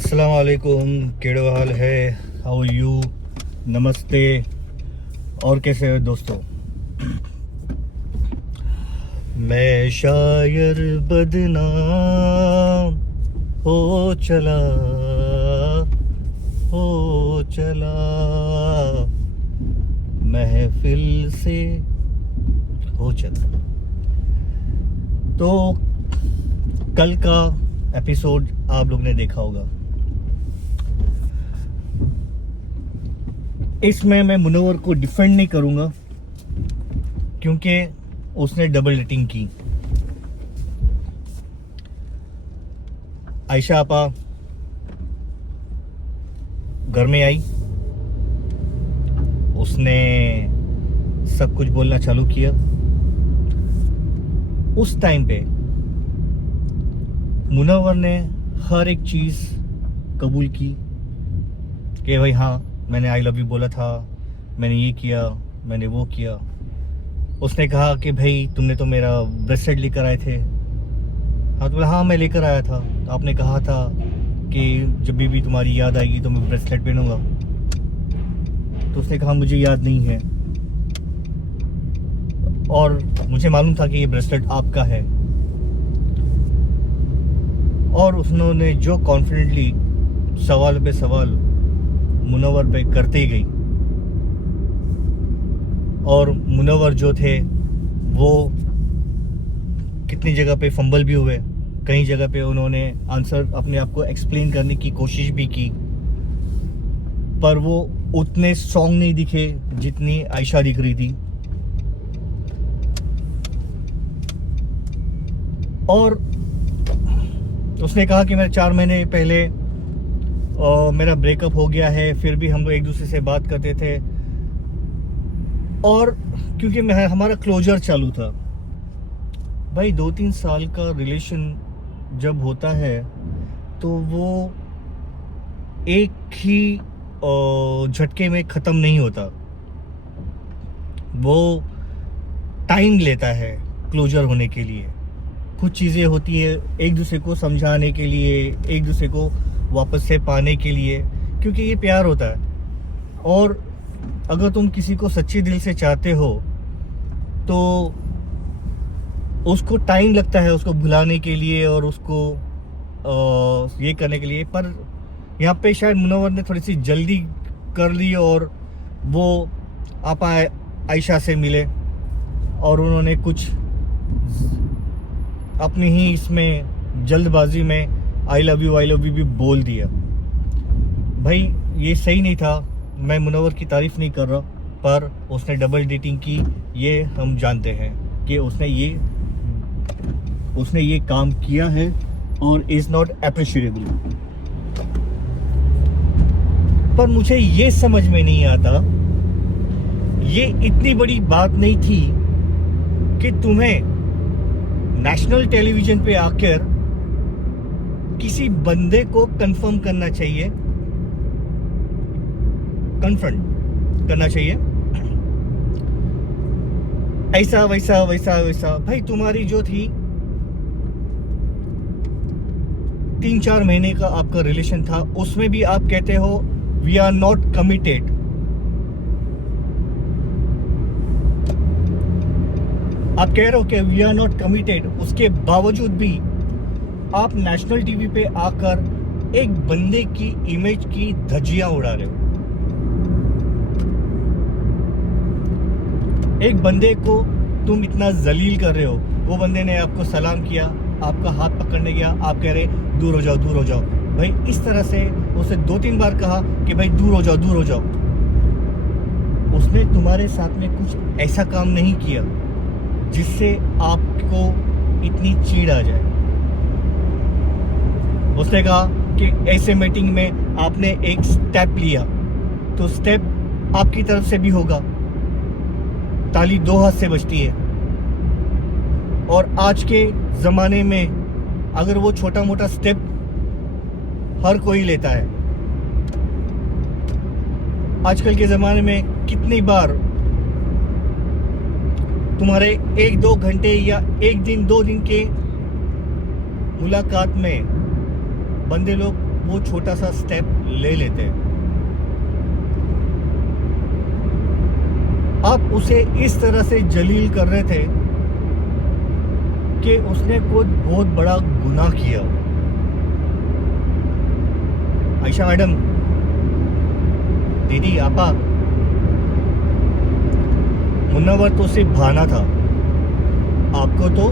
अस्सलाम वालेकुम, केड़ो हाल है, हाउ यू, नमस्ते। और कैसे हो दोस्तों? मैं शायर बदनाम हो चला, हो चला, महफिल से हो चला। तो कल का एपिसोड आप लोग ने देखा होगा। इसमें मैं मुनव्वर को डिफेंड नहीं करूंगा क्योंकि उसने डबल डेटिंग की। आयशा आपा घर में आई, उसने सब कुछ बोलना चालू किया। उस टाइम पे मुनव्वर ने हर एक चीज़ कबूल की कि भाई हाँ, मैंने आई लव यू बोला था, मैंने ये किया, मैंने वो किया। उसने कहा कि भाई तुमने तो मेरा ब्रेसलेट लेकर आए थे। हाँ तो बोला हाँ मैं लेकर आया था, तो आपने कहा था कि जब भी तुम्हारी याद आएगी तो मैं ब्रेसलेट पहनूंगा। तो उसने कहा मुझे याद नहीं है, और मुझे मालूम था कि ये ब्रेसलेट आपका है। और उन्होंने जो कॉन्फिडेंटली सवाल पे सवाल मुनव्वर पे करते ही गई, और मुनव्वर जो थे वो कितनी जगह पे फंबल भी हुए, कई जगह पे उन्होंने आंसर अपने आप को एक्सप्लेन करने की कोशिश भी की, पर वो उतने स्ट्रॉन्ग नहीं दिखे जितनी आयशा दिख रही थी। और उसने कहा कि मेरे 4 महीने पहले मेरा ब्रेकअप हो गया है, फिर भी हम लोग एक दूसरे से बात करते थे, और क्योंकि हमारा क्लोजर चालू था। भाई 2-3 साल का रिलेशन जब होता है तो वो एक ही झटके में ख़त्म नहीं होता, वो टाइम लेता है क्लोजर होने के लिए। कुछ चीज़ें होती है एक दूसरे को समझाने के लिए, एक दूसरे को वापस से पाने के लिए, क्योंकि ये प्यार होता है। और अगर तुम किसी को सच्चे दिल से चाहते हो तो उसको टाइम लगता है उसको भुलाने के लिए और उसको ये करने के लिए। पर यहाँ पे शायद मुनव्वर ने थोड़ी सी जल्दी कर ली, और वो आपा आयशा से मिले और उन्होंने कुछ अपनी ही इसमें जल्दबाजी में आई लव यू भी बोल दिया। भाई ये सही नहीं था, मैं मुनव्वर की तारीफ नहीं कर रहा, पर उसने डबल डेटिंग की, ये हम जानते हैं कि उसने ये काम किया है और इज़ नॉट अप्रिशिएटेबल। पर मुझे ये समझ में नहीं आता, ये इतनी बड़ी बात नहीं थी कि तुम्हें नेशनल टेलीविजन पे आकर किसी बंदे को कंफर्म करना चाहिए, कन्फ्रंट करना चाहिए, ऐसा वैसा वैसा वैसा। भाई तुम्हारी जो थी 3-4 महीने का आपका रिलेशन था, उसमें भी आप कहते हो वी आर नॉट कमिटेड। आप कह रहे हो कि वी आर नॉट कमिटेड, उसके बावजूद भी आप नेशनल टीवी पे आकर एक बंदे की इमेज की धज्जियां उड़ा रहे हो। एक बंदे को तुम इतना जलील कर रहे हो, वो बंदे ने आपको सलाम किया, आपका हाथ पकड़ने गया, आप कह रहे दूर हो जाओ दूर हो जाओ। भाई इस तरह से उसे 2-3 बार कहा कि भाई दूर हो जाओ दूर हो जाओ। उसने तुम्हारे साथ में कुछ ऐसा काम नहीं किया जिससे आपको इतनी चीड़ आ जाए। उसने कहा कि ऐसे मीटिंग में आपने एक स्टेप लिया तो स्टेप आपकी तरफ से भी होगा, ताली 2 हाथ से बजती है। और आज के ज़माने में अगर वो छोटा मोटा स्टेप हर कोई लेता है, आजकल के ज़माने में कितनी बार तुम्हारे 1-2 घंटे या 1 दिन 2 दिन के मुलाकात में बंदे लोग वो छोटा सा स्टेप ले लेते हैं। आप उसे इस तरह से जलील कर रहे थे कि उसने कोई बहुत बड़ा गुनाह किया। आयशा मैडम, दीदी, आपा, मुन्नवर तो सिर्फ बहाना था, आपको तो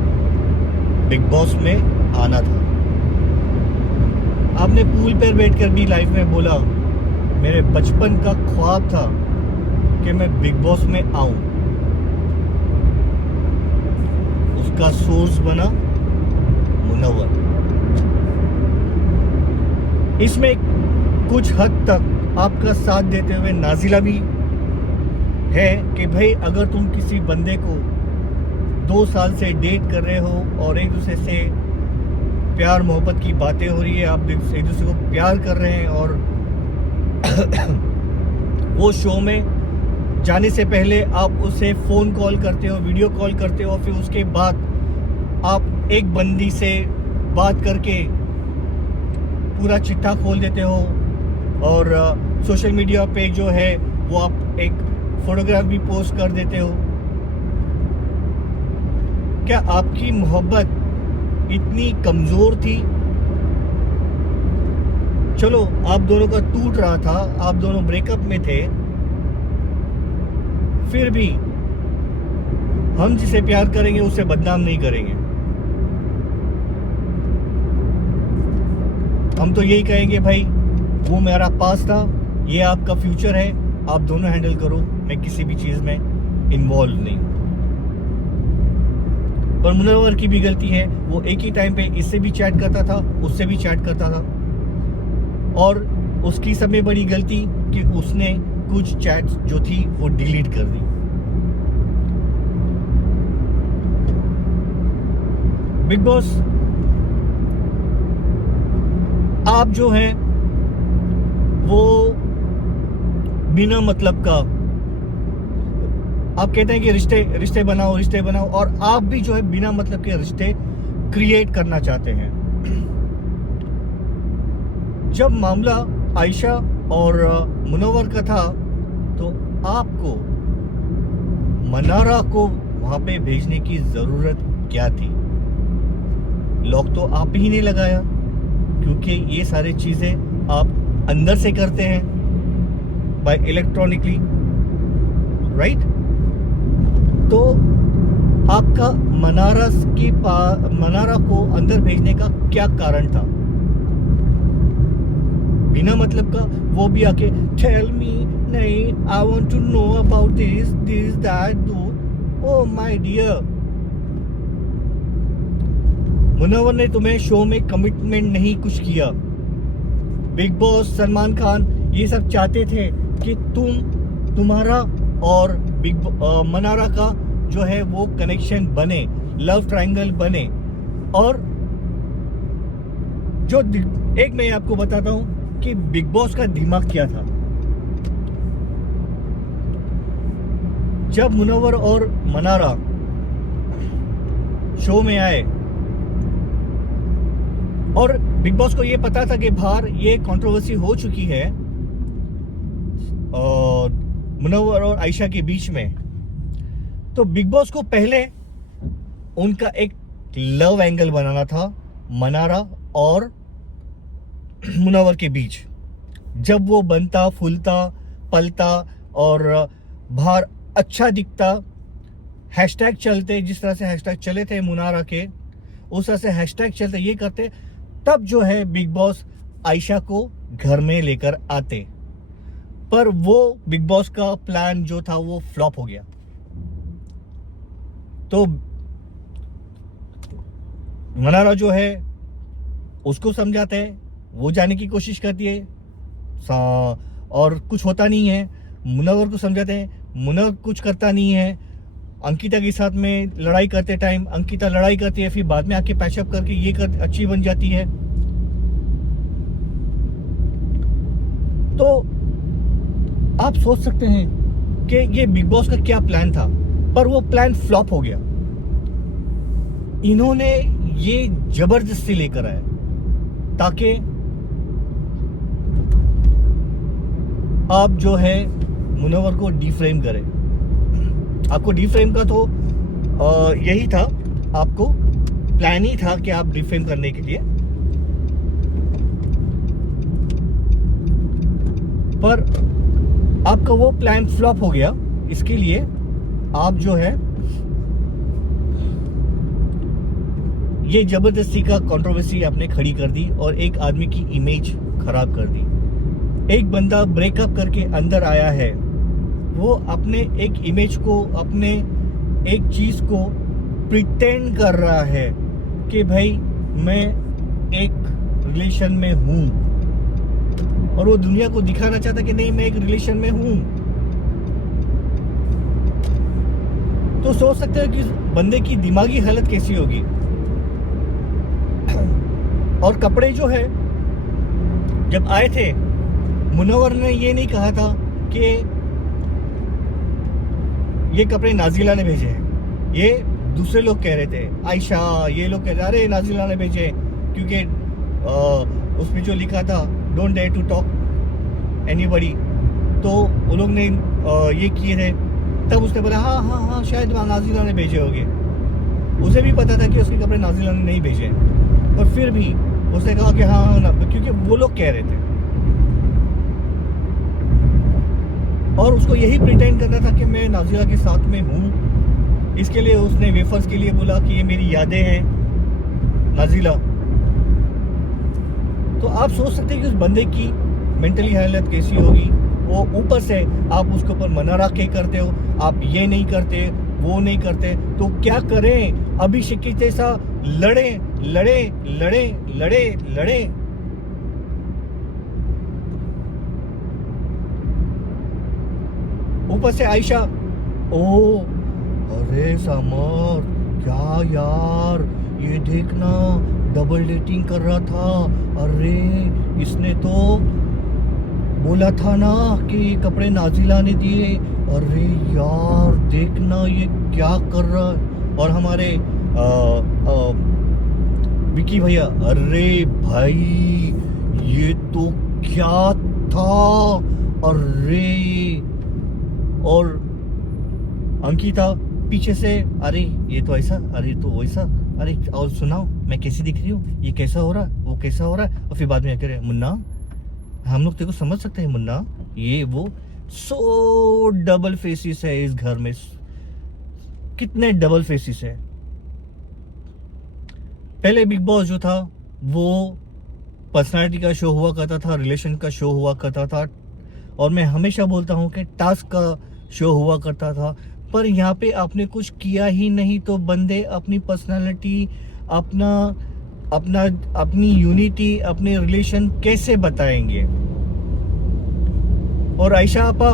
बिग बॉस में आना था। आपने पूल पर बैठकर भी लाइफ में बोला, मेरे बचपन का ख्वाब था कि मैं बिग बॉस में आऊं। उसका सोर्स बना मुन्नवर। इसमें कुछ हद तक आपका साथ देते हुए नाजिला भी है कि भाई अगर तुम किसी बंदे को 2 साल से डेट कर रहे हो और एक दूसरे से प्यार मोहब्बत की बातें हो रही है, आप एक दूसरे को प्यार कर रहे हैं और वो शो में जाने से पहले आप उसे फ़ोन कॉल करते हो, वीडियो कॉल करते हो, फिर उसके बाद आप एक बंदी से बात करके पूरा चिट्ठा खोल देते हो और सोशल मीडिया पे जो है वो आप एक फोटोग्राफ भी पोस्ट कर देते हो। क्या आपकी मोहब्बत इतनी कमज़ोर थी? चलो, आप दोनों का टूट रहा था, आप दोनों ब्रेकअप में थे, फिर भी हम जिसे प्यार करेंगे उसे बदनाम नहीं करेंगे। हम तो यही कहेंगे, भाई वो मेरा पास था, ये आपका फ्यूचर है, आप दोनों हैंडल करो, मैं किसी भी चीज़ में इन्वॉल्व नहीं। पर मुनव्वर की भी गलती है, वो एक ही टाइम पे इससे भी चैट करता था, उससे भी चैट करता था, और उसकी सबसे बड़ी गलती कि उसने कुछ चैट्स जो थी वो डिलीट कर दी। बिग बॉस, आप जो हैं वो बिना मतलब का, आप कहते हैं कि रिश्ते बनाओ, और आप भी जो है बिना मतलब के रिश्ते क्रिएट करना चाहते हैं। जब मामला आयशा और मुनव्वर का था तो आपको मनारा को वहां पे भेजने की जरूरत क्या थी? लॉक तो आप ही ने लगाया, क्योंकि ये सारी चीजें आप अंदर से करते हैं बाय इलेक्ट्रॉनिकली, राइट? तो आपका मनारा को अंदर भेजने का क्या कारण था? बिना मतलब का वो भी आके टेल मी, नहीं, I want to know about this that do. Oh my dear, Munawar ने तुम्हें शो में कमिटमेंट नहीं कुछ किया। बिग बॉस, सलमान खान ये सब चाहते थे कि तुम्हारा और मनारा का जो है वो कनेक्शन बने, लव ट्रायंगल बने। और जो एक मैं आपको बताता हूं कि बिग बॉस का दिमाग क्या था। जब मुनव्वर और मनारा शो में आए और बिग बॉस को ये पता था कि बाहर ये कंट्रोवर्सी हो चुकी है और मुनव्वर और आयशा के बीच में, तो बिग बॉस को पहले उनका एक लव एंगल बनाना था मनारा और मुनव्वर के बीच। जब वो बनता, फूलता, पलता और बाहर अच्छा दिखता, हैशटैग चलते, जिस तरह से हैशटैग चले थे मुनारा के, उस तरह से हैशटैग चलते, ये करते, तब जो है बिग बॉस आयशा को घर में लेकर आते। पर वो बिग बॉस का प्लान जो था वो फ्लॉप हो गया। तो मनारा जो है उसको समझाते हैं, वो जाने की कोशिश करती है और कुछ होता नहीं है। मुनव्वर को समझाते हैं, मुनव्वर कुछ करता नहीं है। अंकिता के साथ में लड़ाई करते टाइम अंकिता लड़ाई करती है, फिर बाद में आके पैचअप करके ये कर अच्छी बन जाती है। तो आप सोच सकते हैं कि ये बिग बॉस का क्या प्लान था, पर वो प्लान फ्लॉप हो गया। इन्होंने ये जबरदस्ती लेकर आए ताकि आप जो है मुनव्वर को डिफ्रेम करें। आपको डिफ्रेम का तो यही था, आपको प्लान ही था कि आप डिफ्रेम करने के लिए, पर आपका वो प्लान फ्लॉप हो गया। इसके लिए आप जो है ये जबरदस्ती का कंट्रोवर्सी आपने खड़ी कर दी और एक आदमी की इमेज खराब कर दी। एक बंदा ब्रेकअप करके अंदर आया है, वो अपने एक इमेज को, अपने एक चीज को प्रिटेंड कर रहा है कि भाई मैं एक रिलेशन में हूं, और वो दुनिया को दिखाना चाहता कि नहीं मैं एक रिलेशन में हूं। तो सोच सकते हो कि उस बंदे की दिमागी हालत कैसी होगी। और कपड़े जो है जब आए थे, मुनव्वर ने ये नहीं कहा था कि ये कपड़े नाजिला ने भेजे हैं, ये दूसरे लोग कह रहे थे, आयशा ये लोग कह रहे अरे नाजिला ने भेजे, क्योंकि उसमें जो लिखा था don't dare to talk anybody, तो वो लोग ने ये किए थे। तब उसने बोला हाँ हाँ हाँ शायद नाजिला ने भेजे होंगे। उसे भी पता था कि उसके कपड़े नाजिला ने नहीं भेजे, पर फिर भी उसने कहा कि हाँ हाँ ना, क्योंकि वो लोग कह रहे थे। और उसको यही प्रिटेंड करना था कि मैं नाजिला के साथ में हूँ। इसके लिए उसने वेफर्स के लिए बोला कि ये मेरी यादें हैं नाजिला। तो आप सोच सकते हैं कि उस बंदे की मेंटली हालत कैसी होगी। वो ऊपर से आप उसके ऊपर मना रख के करते हो, आप ये नहीं करते वो नहीं करते, तो क्या करें। अभिषेक के जैसा लड़े लड़े लड़े लड़े लड़े। ऊपर से आयशा, ओ अरे समर क्या यार, ये देखना डबल डेटिंग कर रहा था, अरे इसने तो बोला था ना कि कपड़े नाजिला ने दिए, अरे यार देखना ये क्या कर रहा है। और हमारे विकी भैया, अरे भाई ये तो क्या था, अरे। और अंकिता पीछे से, अरे ये तो ऐसा, अरे तो वैसा, अरे और सुनाओ मैं कैसी दिख रही हूँ, ये कैसा हो रहा है, वो कैसा हो रहा है। और फिर बाद में कह रहे मुन्ना हम लोग तेरे को समझ सकते हैं मुन्ना, ये वो। सो डबल फेसिस है इस घर में, कितने डबल फेसिस है। पहले बिग बॉस जो था वो पर्सनालिटी का शो हुआ करता था, रिलेशन का शो हुआ करता था, और मैं हमेशा बोलता हूं कि टास्क का शो हुआ करता था। पर यहाँ पे आपने कुछ किया ही नहीं, तो बंदे अपनी पर्सनालिटी, अपना अपना अपनी यूनिटी, अपने रिलेशन कैसे बताएंगे। और आयशा आपा,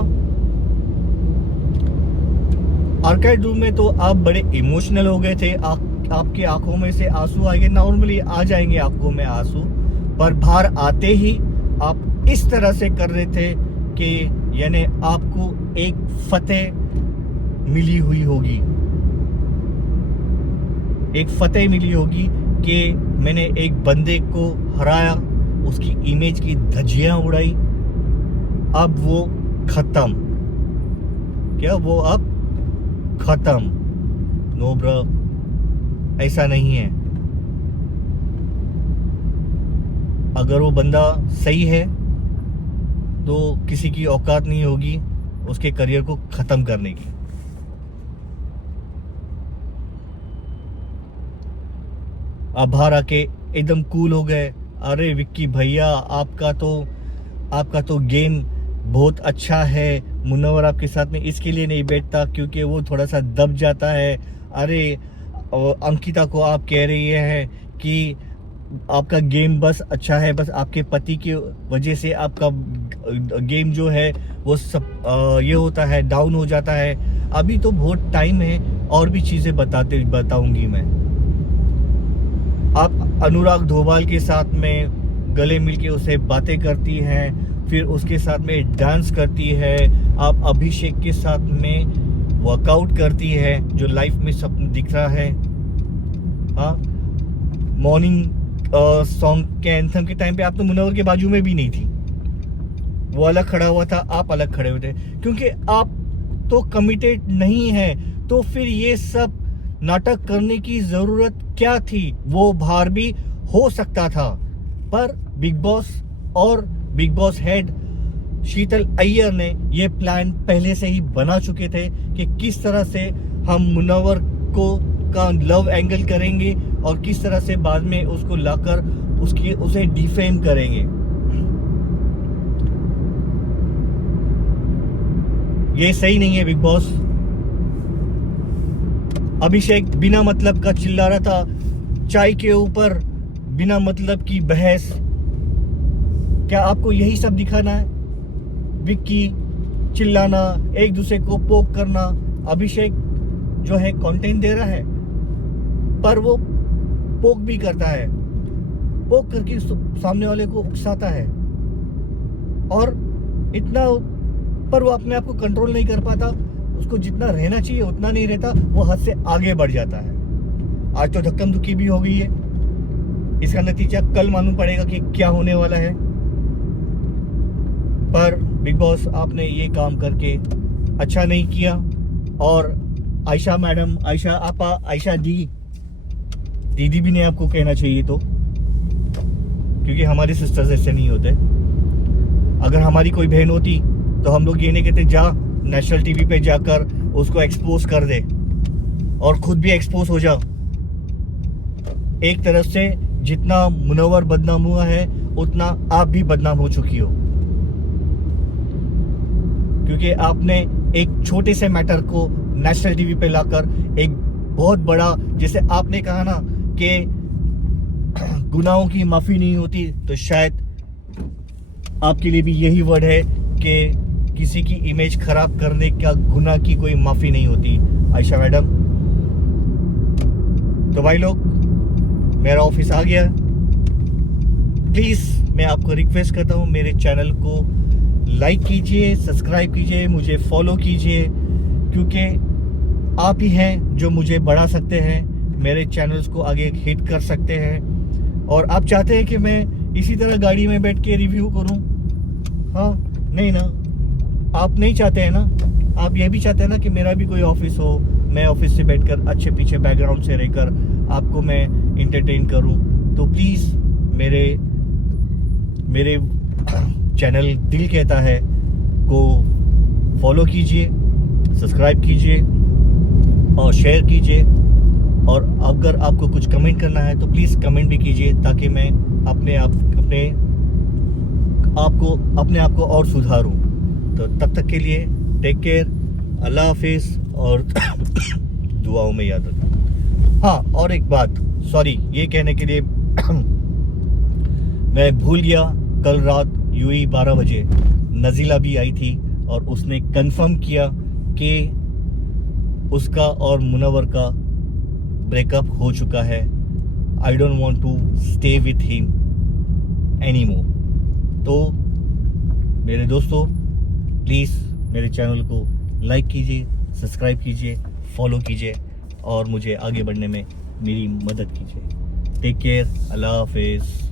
आर्काइव रूम में तो आप बड़े इमोशनल हो गए थे, आपके आंखों में से आंसू आएंगे, नॉर्मली आ जाएंगे आंखों में आंसू, पर बाहर आते ही आप इस तरह से कर रहे थे कि यानी आपको एक फतेह मिली हुई होगी, एक फतेह मिली होगी कि मैंने एक बंदे को हराया, उसकी इमेज की धज्जियां उड़ाई, अब वो खत्म। क्या वो अब खत्म? नो ब्रो, ऐसा नहीं है। अगर वो बंदा सही है तो किसी की औकात नहीं होगी उसके करियर को खत्म करने की। आप बाहर आके एकदम कूल हो गए, अरे विक्की भैया आपका तो गेम बहुत अच्छा है, मुनव्वर आपके साथ में इसके लिए नहीं बैठता क्योंकि वो थोड़ा सा दब जाता है। अरे अंकिता को आप कह रही हैं कि आपका गेम बस अच्छा है, बस आपके पति की वजह से आपका गेम जो है वो सब ये होता है, डाउन हो जाता है। अभी तो बहुत टाइम है, और भी चीज़ें बताऊंगी मैं। आप अनुराग धोबाल के साथ में गले मिलके उसे बातें करती हैं, फिर उसके साथ में डांस करती है। आप अभिषेक के साथ में वर्कआउट करती है, जो लाइफ में सब दिख रहा है। हाँ, मॉर्निंग सॉन्ग के एंथम के टाइम पे आप तो मुनव्वर के बाजू में भी नहीं थी। वो अलग खड़ा हुआ था, आप अलग खड़े हुए थे, क्योंकि आप तो कमिटेड नहीं है। तो फिर ये सब नाटक करने की जरूरत क्या थी? वो बाहर भी हो सकता था, पर बिग बॉस और बिग बॉस हेड शीतल अय्यर ने ये प्लान पहले से ही बना चुके थे कि किस तरह से हम मुनव्वर को का लव एंगल करेंगे और किस तरह से बाद में उसको लाकर उसे डिफेम करेंगे। ये सही नहीं है बिग बॉस। अभिषेक बिना मतलब का चिल्ला रहा था चाय के ऊपर, बिना मतलब की बहस। क्या आपको यही सब दिखाना है? विक्की चिल्लाना, एक दूसरे को पोक करना। अभिषेक जो है कंटेंट दे रहा है, पर वो पोक भी करता है, पोक करके सामने वाले को उकसाता है, और इतना, पर वो अपने आप को कंट्रोल नहीं कर पाता। उसको जितना रहना चाहिए उतना नहीं रहता, वो हद से आगे बढ़ जाता है। आज तो धक्कम धुक्की भी हो गई है, इसका नतीजा कल मालूम पड़ेगा कि क्या होने वाला है। पर बिग बॉस आपने ये काम करके अच्छा नहीं किया। और आयशा मैडम, आयशा आपा, आयशा दीदी भी नहीं आपको कहना चाहिए, तो क्योंकि हमारे सिस्टर्स ऐसे नहीं होते। अगर हमारी कोई बहन होती तो हम लोग ये नहीं कहते जा नेशनल टीवी पे जाकर उसको एक्सपोज कर दे, और खुद भी एक्सपोज हो जाओ। एक तरफ से जितना मुनव्वर बदनाम हुआ है उतना आप भी बदनाम हो चुकी हो, क्योंकि आपने एक छोटे से मैटर को नेशनल टीवी पे लाकर एक बहुत बड़ा, जैसे आपने कहा ना कि गुनाहों की माफी नहीं होती, तो शायद आपके लिए भी यही वर्ड है कि किसी की इमेज खराब करने का गुनाह की कोई माफी नहीं होती, आयशा मैडम। तो भाई लोग, मेरा ऑफिस आ गया। प्लीज मैं आपको रिक्वेस्ट करता हूँ, मेरे चैनल को लाइक कीजिए, सब्सक्राइब कीजिए, मुझे फॉलो कीजिए, क्योंकि आप ही हैं जो मुझे बढ़ा सकते हैं, मेरे चैनल्स को आगे हिट कर सकते हैं। और आप चाहते हैं कि मैं इसी तरह गाड़ी में बैठ के रिव्यू करूं? हाँ, नहीं ना, आप नहीं चाहते हैं ना। आप ये भी चाहते हैं ना कि मेरा भी कोई ऑफिस हो, मैं ऑफिस से बैठकर अच्छे पीछे बैकग्राउंड से रहकर आपको मैं इंटरटेन करूं। तो प्लीज़ मेरे चैनल दिल कहता है को फॉलो कीजिए, सब्सक्राइब कीजिए और शेयर कीजिए। और अगर आपको कुछ कमेंट करना है तो प्लीज़ कमेंट भी कीजिए, ताकि मैं अपने आप को और सुधारूं। तो तब तक के लिए टेक केयर, अल्लाह हाफिज़, और दुआओं में याद रखना। हाँ, और एक बात, सॉरी ये कहने के लिए मैं भूल गया, कल रात यूई 12 बजे नज़ीला भी आई थी और उसने कंफर्म किया कि उसका और मुनव्वर का ब्रेकअप हो चुका है। I don't want to stay with him any more. तो मेरे दोस्तों, प्लीज़ मेरे चैनल को लाइक कीजिए, सब्सक्राइब कीजिए, फॉलो कीजिए और मुझे आगे बढ़ने में मेरी मदद कीजिए। टेक केयर, अल्लाह हाफिज़।